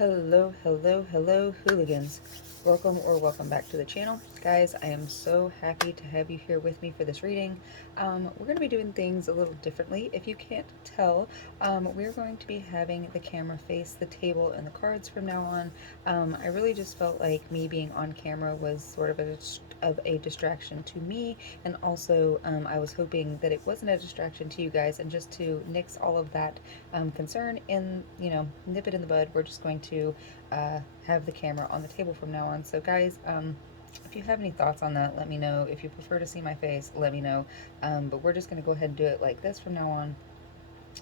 Hello, hello, hello, hooligans. Welcome back to the channel. Guys, I am so happy to have you here with me for this reading. We're going to be doing things a little differently. If you can't tell, we're going to be having the camera face the table and the cards from now on. I really just felt like me being on camera was sort of a distraction to me, and also I was hoping that it wasn't a distraction to you guys, and just to nix all of that concern and, nip it in the bud. We're just going to have the camera on the table from now on. So guys, if you have any thoughts on that, let me know. If you prefer to see my face, let me know. But we're just going to go ahead and do it like this from now on,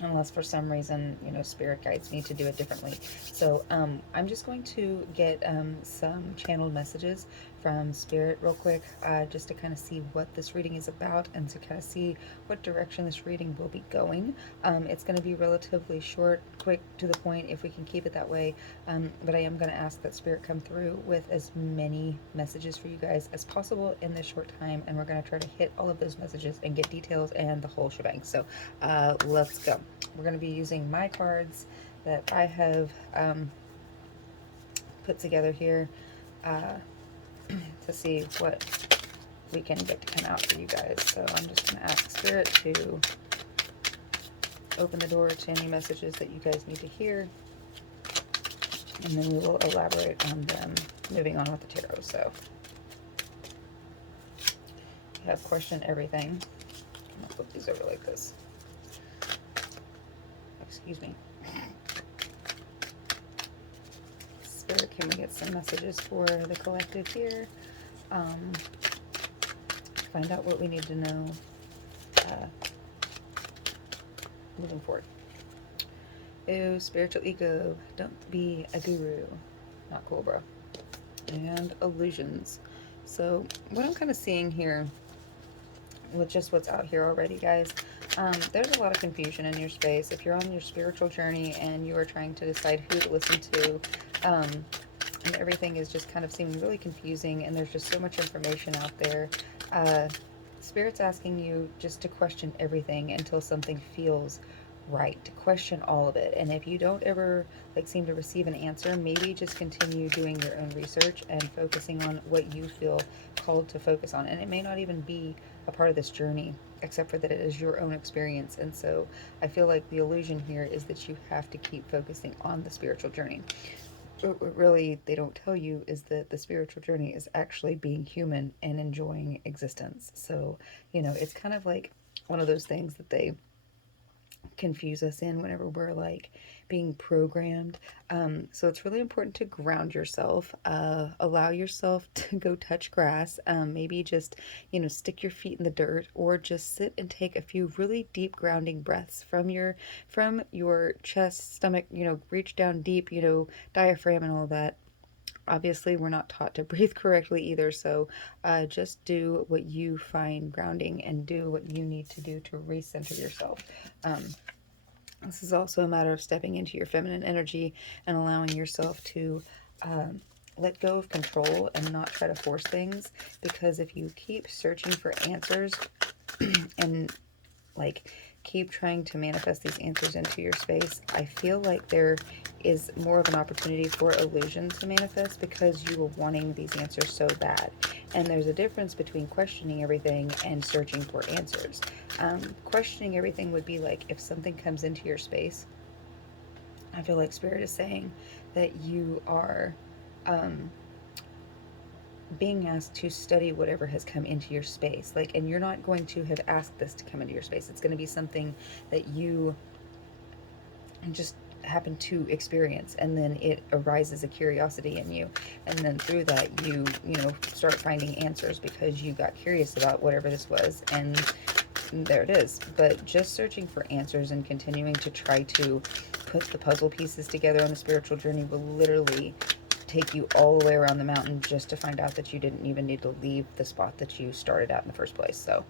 unless for some reason, spirit guides me to do it differently. So I'm just going to get some channeled messages from spirit real quick, just to kind of see what this reading is about and to kind of see what direction this reading will be going. It's going to be relatively short, quick, to the point, if we can keep it that way. But I am going to ask that spirit come through with as many messages for you guys as possible in this short time, and we're going to try to hit all of those messages and get details and the whole shebang. So let's go. We're going to be using my cards that I have put together here to see what we can get to come out for you guys. So I'm just going to ask Spirit to open the door to any messages that you guys need to hear, and then we will elaborate on them moving on with the tarot. So we have question everything. I'll flip these over like this. Excuse me. Spirit, can we get some messages for the collective here? Find out what we need to know moving forward. Ew, spiritual ego, don't be a guru. Not cool, bro. And illusions. So what I'm kind of seeing here with just what's out here already, guys, there's a lot of confusion in your space. If you're on your spiritual journey and you are trying to decide who to listen to, and everything is just kind of seeming really confusing, and there's just so much information out there, Spirit's asking you just to question everything until something feels right, to question all of it. And if you don't ever seem to receive an answer, maybe just continue doing your own research and focusing on what you feel called to focus on. And it may not even be a part of this journey, except for that it is your own experience. And so I feel like the illusion here is that you have to keep focusing on the spiritual journey. What really they don't tell you is that the spiritual journey is actually being human and enjoying existence. So, it's kind of like one of those things that they confuse us in whenever we're being programmed. So it's really important to ground yourself, allow yourself to go touch grass, maybe just stick your feet in the dirt, or just sit and take a few really deep grounding breaths from your chest, stomach, reach down deep, diaphragm and all that. Obviously, we're not taught to breathe correctly either, so just do what you find grounding and do what you need to do to recenter yourself. This is also a matter of stepping into your feminine energy and allowing yourself to let go of control and not try to force things, because if you keep searching for answers and keep trying to manifest these answers into your space, I feel like there is more of an opportunity for illusion to manifest because you were wanting these answers so bad. And there's a difference between questioning everything and searching for answers. Questioning everything would be like if something comes into your space. I feel like Spirit is saying that you are being asked to study whatever has come into your space, and you're not going to have asked this to come into your space. It's going to be something that you just happen to experience, and then it arises a curiosity in you, and then through that you start finding answers because you got curious about whatever this was, and there it is. But just searching for answers and continuing to try to put the puzzle pieces together on the spiritual journey will literally take you all the way around the mountain just to find out that you didn't even need to leave the spot that you started at in the first place. So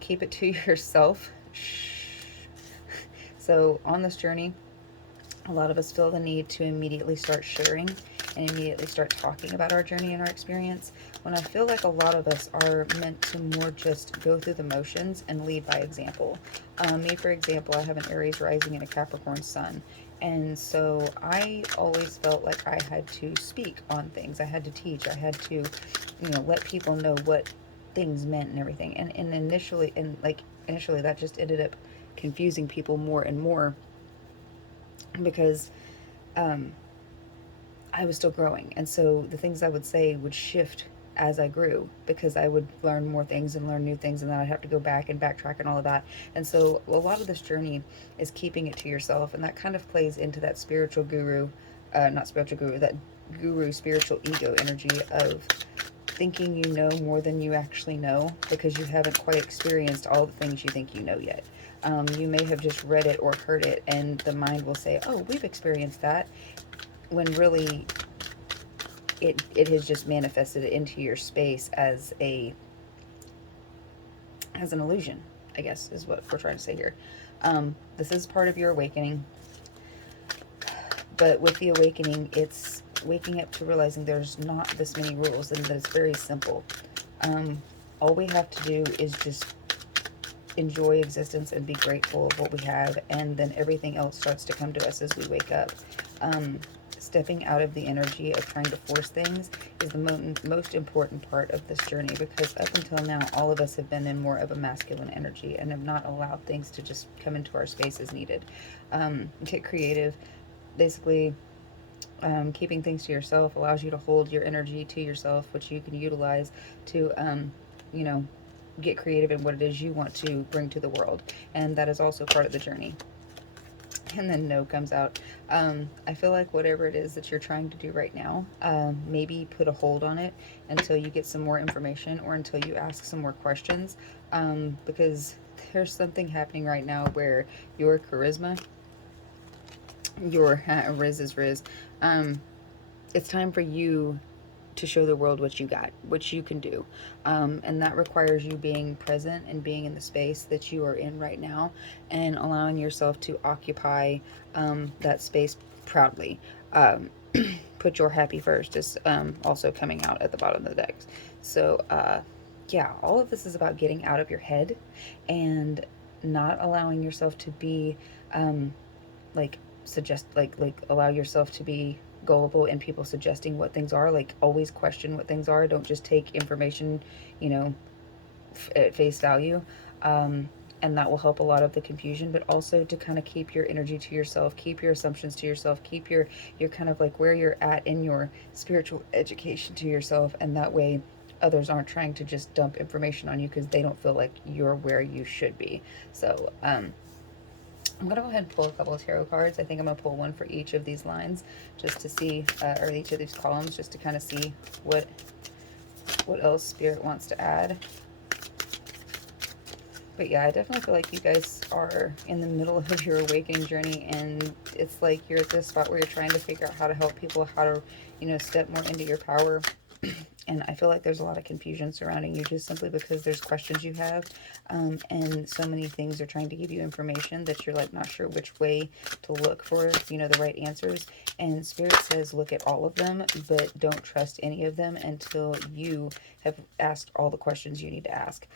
keep it to yourself. Shh. So on this journey, a lot of us feel the need to immediately start sharing and immediately start talking about our journey and our experience, when I feel like a lot of us are meant to more just go through the motions and lead by example. Me, for example, I have an Aries rising and a Capricorn sun, And so I always felt like I had to speak on things. I had to teach. I had to, let people know what things meant and everything. And initially that just ended up confusing people more and more because um, I was still growing. And so the things I would say would shift as I grew because I would learn more things and learn new things, and then I'd have to go back and backtrack and all of that. And so a lot of this journey is keeping it to yourself, and that kind of plays into that spiritual guru, not spiritual guru, that guru spiritual ego energy of thinking you know more than you actually know because you haven't quite experienced all the things you think you know yet. You may have just read it or heard it, and the mind will say, oh, we've experienced that, when really it has just manifested into your space as an illusion, I guess is what we're trying to say here. This is part of your awakening, but with the awakening, it's waking up to realizing there's not this many rules and that it's very simple. All we have to do is just enjoy existence and be grateful of what we have, and then everything else starts to come to us as we wake up. Stepping out of the energy of trying to force things is the most important part of this journey, because up until now, all of us have been in more of a masculine energy and have not allowed things to just come into our space as needed. Get creative. Basically, keeping things to yourself allows you to hold your energy to yourself, which you can utilize to, you know, get creative in what it is you want to bring to the world. And that is also part of the journey. And then no comes out. I feel like whatever it is that you're trying to do right now, maybe put a hold on it until you get some more information or until you ask some more questions, because there's something happening right now where your charisma, your Riz is Riz, it's time for you to show the world what you got, what you can do. And that requires you being present and being in the space that you are in right now and allowing yourself to occupy that space proudly. Put your happy first is also coming out at the bottom of the decks. So, yeah, all of this is about getting out of your head and not allowing yourself to be like allow yourself to be gullible in people suggesting what things are. Like, always question what things are. Don't just take information, you know, at face value. And that will help a lot of the confusion, but also to kind of keep your energy to yourself, keep your assumptions to yourself, keep your kind of like where you're at in your spiritual education to yourself, and that way others aren't trying to just dump information on you because they don't feel like you're where you should be. So I'm going to go ahead and pull a couple of tarot cards. I think I'm going to pull one for each of these lines just to see, or each of these columns, just to kind of see what else Spirit wants to add. But yeah, I definitely feel like you guys are in the middle of your awakening journey, and it's like you're at this spot where you're trying to figure out how to help people, how to, step more into your power. And I feel like there's a lot of confusion surrounding you just simply because there's questions you have. And so many things are trying to give you information that you're like not sure which way to look for, the right answers. And Spirit says look at all of them, but don't trust any of them until you have asked all the questions you need to ask.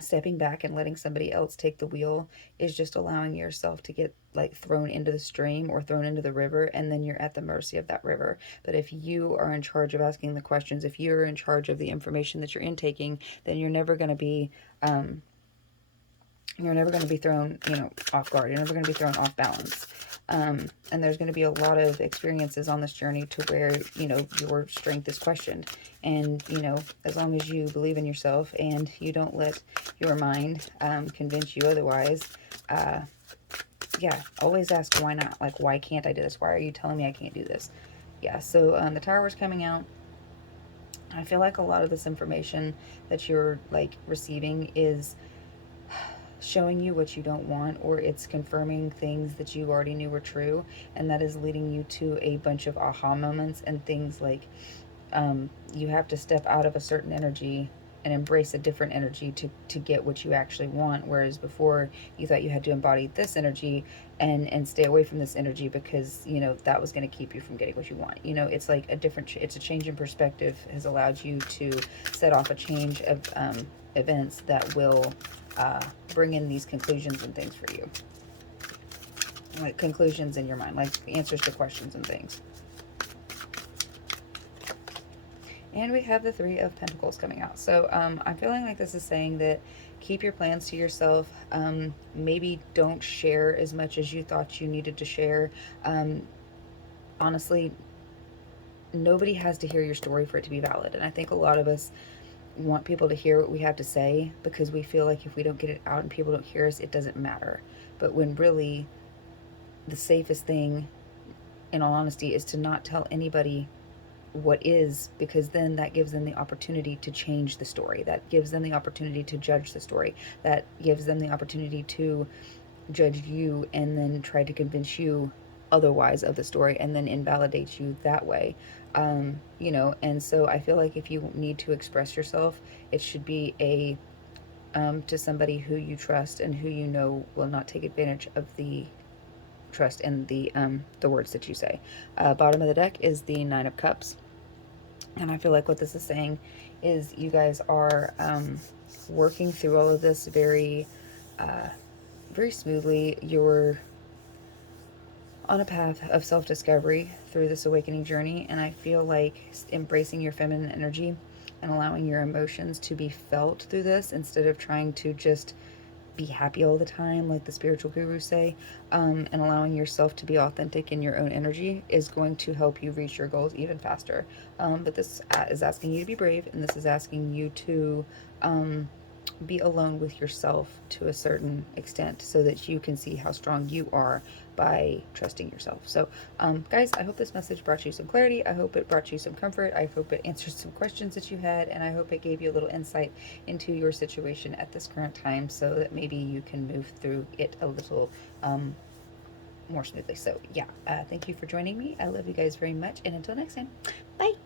Stepping back and letting somebody else take the wheel is just allowing yourself to get like thrown into the stream or thrown into the river, and then you're at the mercy of that river. But if you are in charge of asking the questions, if you're in charge of the information that you're intaking, then you're never going to be thrown, off guard. You're never going to be thrown off balance. And there's going to be a lot of experiences on this journey to where, your strength is questioned. And, as long as you believe in yourself and you don't let your mind convince you otherwise, yeah, always ask why not. Like, why can't I do this? Why are you telling me I can't do this? Yeah, so the Tower is coming out. I feel like a lot of this information that you're, like, receiving is showing you what you don't want, or it's confirming things that you already knew were true, and that is leading you to a bunch of aha moments and things like you have to step out of a certain energy and embrace a different energy to get what you actually want, whereas before you thought you had to embody this energy and stay away from this energy because that was going to keep you from getting what you want. It's like it's a change in perspective has allowed you to set off a change of events that will bring in these conclusions and things for you. like conclusions in your mind, like answers to questions and things. And we have the Three of Pentacles coming out. So I'm feeling like this is saying that keep your plans to yourself. Maybe don't share as much as you thought you needed to share. Honestly, nobody has to hear your story for it to be valid. And I think a lot of us want people to hear what we have to say because we feel like if we don't get it out and people don't hear us, it doesn't matter. But when really the safest thing, in all honesty, is to not tell anybody what is, because then that gives them the opportunity to change the story. That gives them the opportunity to judge the story. That gives them the opportunity to judge you and then try to convince you otherwise of the story and then invalidate you that way. And so I feel like if you need to express yourself, it should be to somebody who you trust and who you know will not take advantage of the trust and the words that you say. Bottom of the deck is the Nine of Cups. And I feel like what this is saying is you guys are working through all of this very smoothly. You're on a path of self-discovery through this awakening journey, and I feel like embracing your feminine energy and allowing your emotions to be felt through this instead of trying to just be happy all the time, like the spiritual gurus say, and allowing yourself to be authentic in your own energy is going to help you reach your goals even faster. But this is asking you to be brave, and this is asking you to be alone with yourself to a certain extent so that you can see how strong you are by trusting yourself. So, guys, I hope this message brought you some clarity. I hope it brought you some comfort. I hope it answered some questions that you had, and I hope it gave you a little insight into your situation at this current time so that maybe you can move through it a little more smoothly. So, yeah, thank you for joining me. I love you guys very much, and until next time, bye.